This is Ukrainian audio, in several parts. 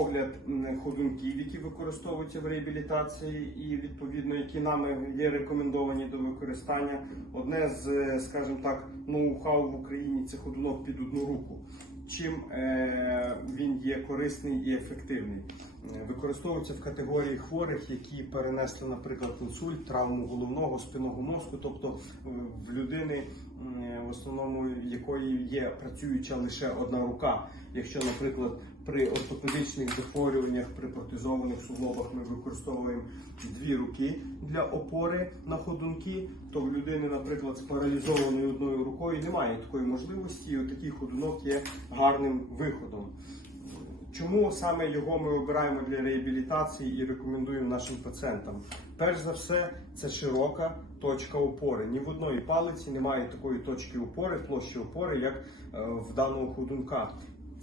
огляд ходунків, які використовуються в реабілітації, і відповідно, які нами є рекомендовані до використання. Одне з, е, скажімо так, ноу-хау в Україні це ходунок під одну руку. Чим е, він є корисний і ефективний. Використовується в категорії хворих, які перенесли, наприклад, інсульт, травму головного, спинного мозку, тобто е, в людини, в основному якої є працююча лише одна рука. Якщо, наприклад, при ортопедичних захворюваннях, при протезованих суглобах ми використовуємо дві руки для опори на ходунки, то в людини, наприклад, з паралізованою одною рукою немає такої можливості, і отакий ходунок є гарним виходом. Чому саме його ми обираємо для реабілітації і рекомендуємо нашим пацієнтам? Перш за все, це широка точка опори. Ні в одної палиці немає такої точки опори, площі опори, як е, в даного ходунка.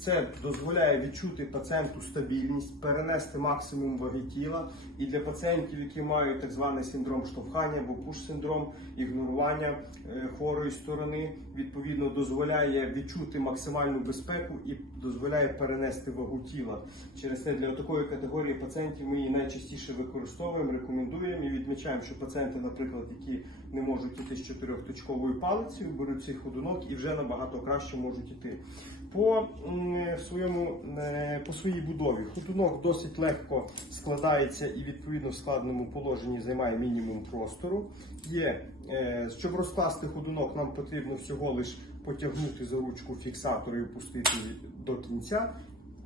Це дозволяє відчути пацієнту стабільність, перенести максимум ваги тіла. І для пацієнтів, які мають так званий синдром штовхання або пуш-синдром, ігнорування е, хворої сторони, відповідно дозволяє відчути максимальну безпеку і дозволяє перенести вагу тіла. Через це для такої категорії пацієнтів ми її найчастіше використовуємо, рекомендуємо і відмічаємо, що пацієнти, наприклад, які не можуть іти з чотирьохточковою палицею, беруть цей ходунок і вже набагато краще можуть іти. По своєму е, по своїй будові ходунок досить легко складається і відповідно в складному положенні займає мінімум простору. Є е, щоб розкласти ходунок, нам потрібно всього лише потягнути за ручку фіксатора і пустити до кінця.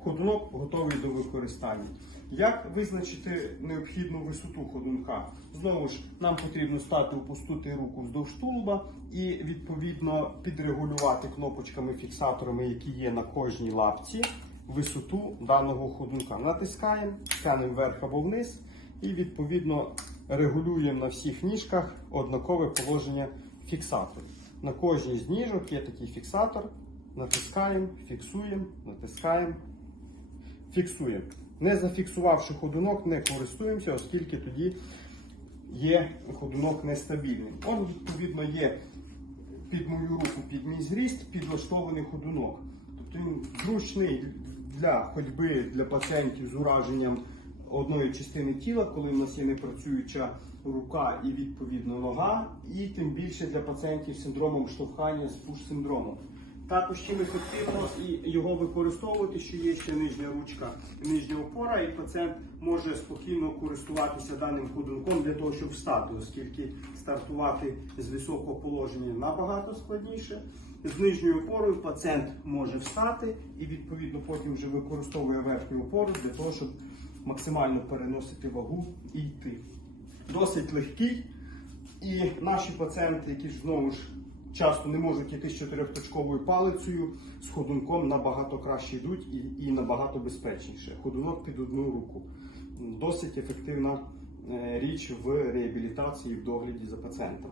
Ходунок готовий до використання. Як визначити необхідну висоту ходунка? Знову ж нам потрібно стати опустити руку вздовж тулуба і відповідно підрегулювати кнопочками фіксаторами, які є на кожній лапці, висоту даного ходунка. Натискаємо, тянемо вверх або вниз, і відповідно регулюємо на всіх ніжках однакове положення фіксаторів. На кожній з ніжок є такий фіксатор. Натискаємо, фіксуємо, натискаємо, фіксуємо. Не зафіксувавши ходунок, не користуємося, оскільки тоді є ходунок нестабільним. Он, відповідно, є під мою руку, під мій зріст, підлаштований ходунок. Тобто він зручний для ходьби для пацієнтів з ураженням одної частини тіла, коли в нас є непрацююча рука і відповідно нога, і тим більше для пацієнтів з синдромом штовхання з пуш-синдромом. Також чим ефективно і його використовувати, що є ще нижня ручка, нижня опора, і пацієнт може спокійно користуватися даним ходунком для того, щоб встати, оскільки стартувати з високого положення набагато складніше. З нижньою опорою пацієнт може встати і відповідно потім вже використовує верхню опору для того, щоб максимально переносити вагу і йти. Досить легкий. І наші пацієнти, які ж знову ж часто не можуть йти з чотирьохточковою палицею, з ходунком набагато краще йдуть і, і набагато безпечніше. Ходунок під одну руку. Досить ефективна е, річ в реабілітації в догляді за пацієнтом.